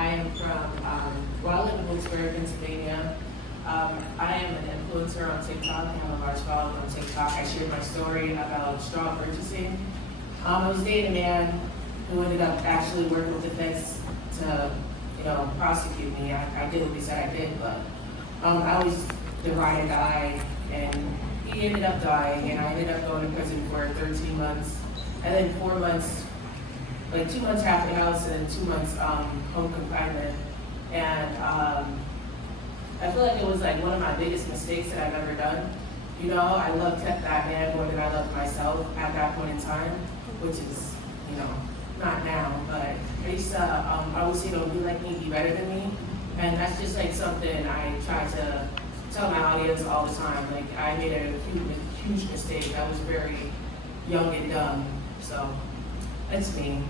I am from, well, I live in Wilkes-Barre, Pennsylvania. I am an influencer on TikTok. I have a large following on TikTok. I shared my story about straw purchasing. I was dating a man who ended up actually working with the feds to, prosecute me. I did what he said I did, but I was the ride or die, and he ended up dying, and I ended up going to prison for 13 months, and then 4 months, like 2 months halfway house and 2 months home confinement. And I feel like it was like one of my biggest mistakes that I've ever done. I loved that man more than I loved myself at that point in time, which is, not now, but I used to always be like me, be better than me. And that's just like something I try to tell my audience all the time. Like, I made a huge mistake. I was very young and dumb. So that's me.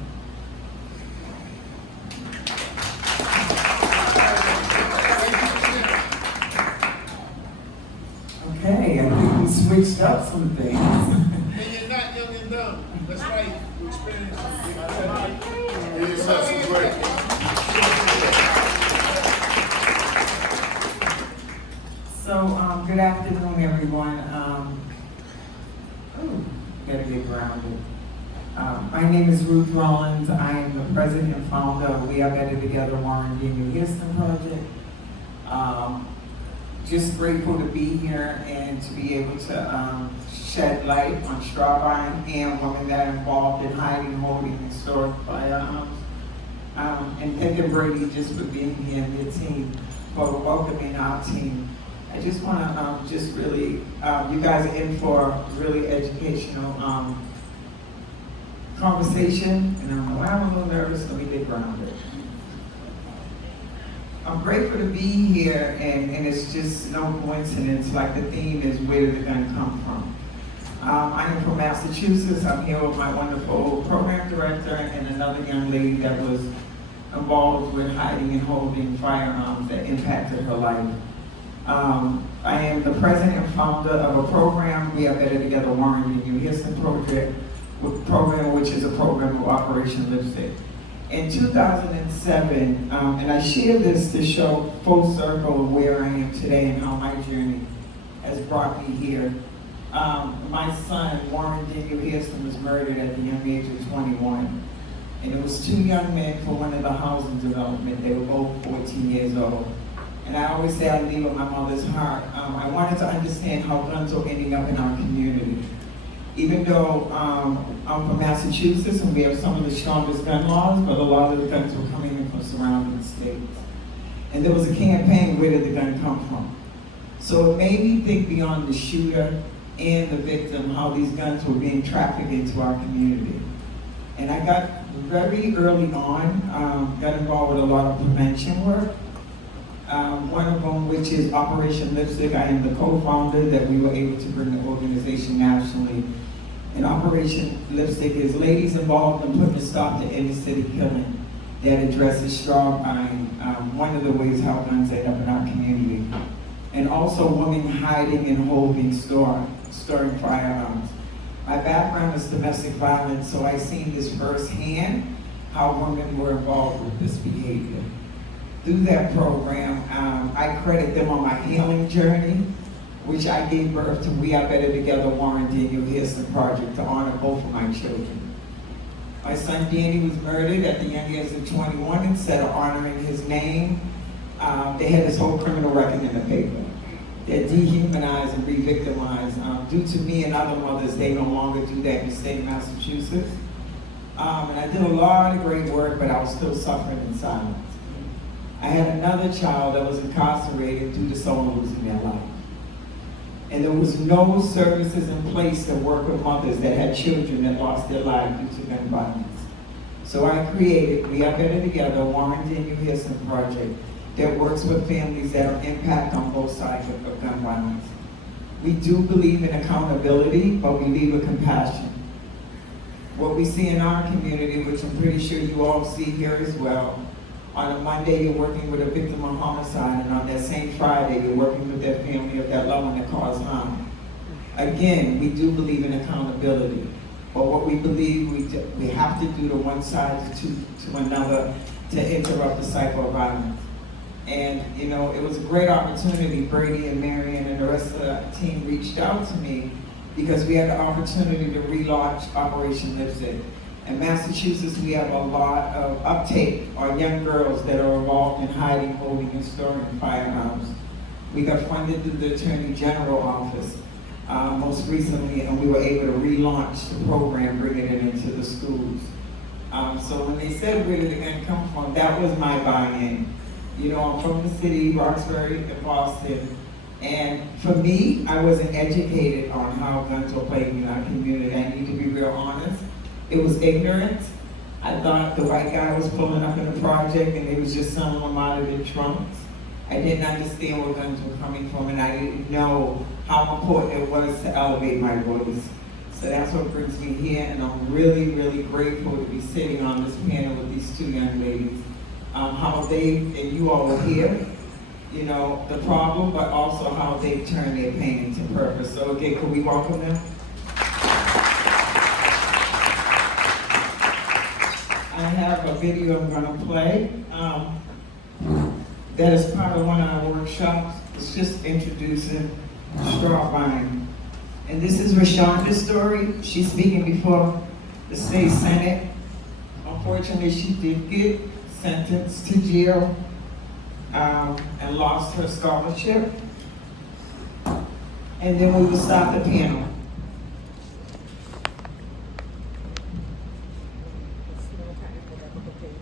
Okay, I think we switched up some things. And you're not young and dumb. That's right. You experience it. It is such great. So, good afternoon, everyone. Gotta get grounded. My name is Ruth Rollins. I am the president and founder of We Are Better Together Warren Daniel Houston Project. Just grateful to be here and to be able to shed light on straw buying and women that are involved in hiding, holding, and storing firearms. And thanking Brady just for being here and your team, for welcoming our team. I just want to just really, you guys are in for a really educational conversation, and I'm a little nervous. Let me get grounded. I'm grateful to be here, and it's just no coincidence. Like, the theme is, where did the gun come from? I am from Massachusetts. I'm here with my wonderful program director and another young lady that was involved with hiding and holding firearms that impacted her life. I am the president and founder of a program, We Are Better Together Warren Daniel Houston Project, which is a program of Operation Lipstick. In 2007, and I share this to show full circle of where I am today and how my journey has brought me here. My son, Warren Daniel Houston, was murdered at the young age of 21. And it was two young men for one of the housing development. They were both 14 years old. And I always say I leave with my mother's heart. I wanted to understand how guns are ending up in our community. Even though I'm from Massachusetts and we have some of the strongest gun laws, but a lot of the guns were coming in from surrounding states. And there was a campaign, where did the gun come from? So it made me think beyond the shooter and the victim, how these guns were being trafficked into our community. And I got very early on, got involved with a lot of prevention work. One of them, which is Operation Lipstick. I am the co-founder that we were able to bring the organization nationally. And Operation Lipstick is ladies involved in putting a stop to inner city killing that addresses straw buying, one of the ways how guns end up in our community. And also women hiding and holding, storing firearms. My background is domestic violence, so I've seen this firsthand, how women were involved with this behavior. Through that program, I credit them on my healing journey, which I gave birth to We Are Better Together Warren Daniel Houston Project to honor both of my children. My son Danny was murdered at the young age of 21. Instead of honoring his name, they had his whole criminal record in the paper. They're dehumanized and re-victimized. Due to me and other mothers, they no longer do that in the state of Massachusetts. And I did a lot of great work, but I was still suffering in silence. I had another child that was incarcerated due to someone losing their life. And there was no services in place to work with mothers that had children that lost their lives due to gun violence. So I created We Are Better Together, Warren Daniel Houston Project, that works with families that are impacted on both sides of gun violence. We do believe in accountability, but we lead with compassion. What we see in our community, which I'm pretty sure you all see here as well, on a Monday, you're working with a victim of homicide, and on that same Friday, you're working with that family of that loved one that caused harm. Again, we do believe in accountability, or what we believe we have to do to one side to another to interrupt the cycle of violence. And, you know, it was a great opportunity. Brady and Marion and the rest of the team reached out to me because we had the opportunity to relaunch Operation Lipstick. In Massachusetts, we have a lot of uptake on young girls that are involved in hiding, holding, and storing firearms. We got funded through the Attorney General office most recently, and we were able to relaunch the program, bringing it into the schools. So when they said, where did the gun come from, that was my buy-in. You know, I'm from the city, Roxbury, and Boston, and for me, I wasn't educated on how guns were played in our community. I need to be real honest. It was ignorance. I thought the white guy was pulling up in the project and they was just selling them out of their trunks. I didn't understand where guns were coming from, and I didn't know how important it was to elevate my voice. So that's what brings me here, and I'm really, really grateful to be sitting on this panel with these two young ladies. How they and you all will hear, you know, the problem, but also how they turn their pain into purpose. So again, can we welcome them? I have a video I'm gonna play that is part of one of our workshops. It's just introducing straw buying. And this is Rashonda's story. She's speaking before the state senate. Unfortunately, she did get sentenced to jail and lost her scholarship. And then we will stop the panel.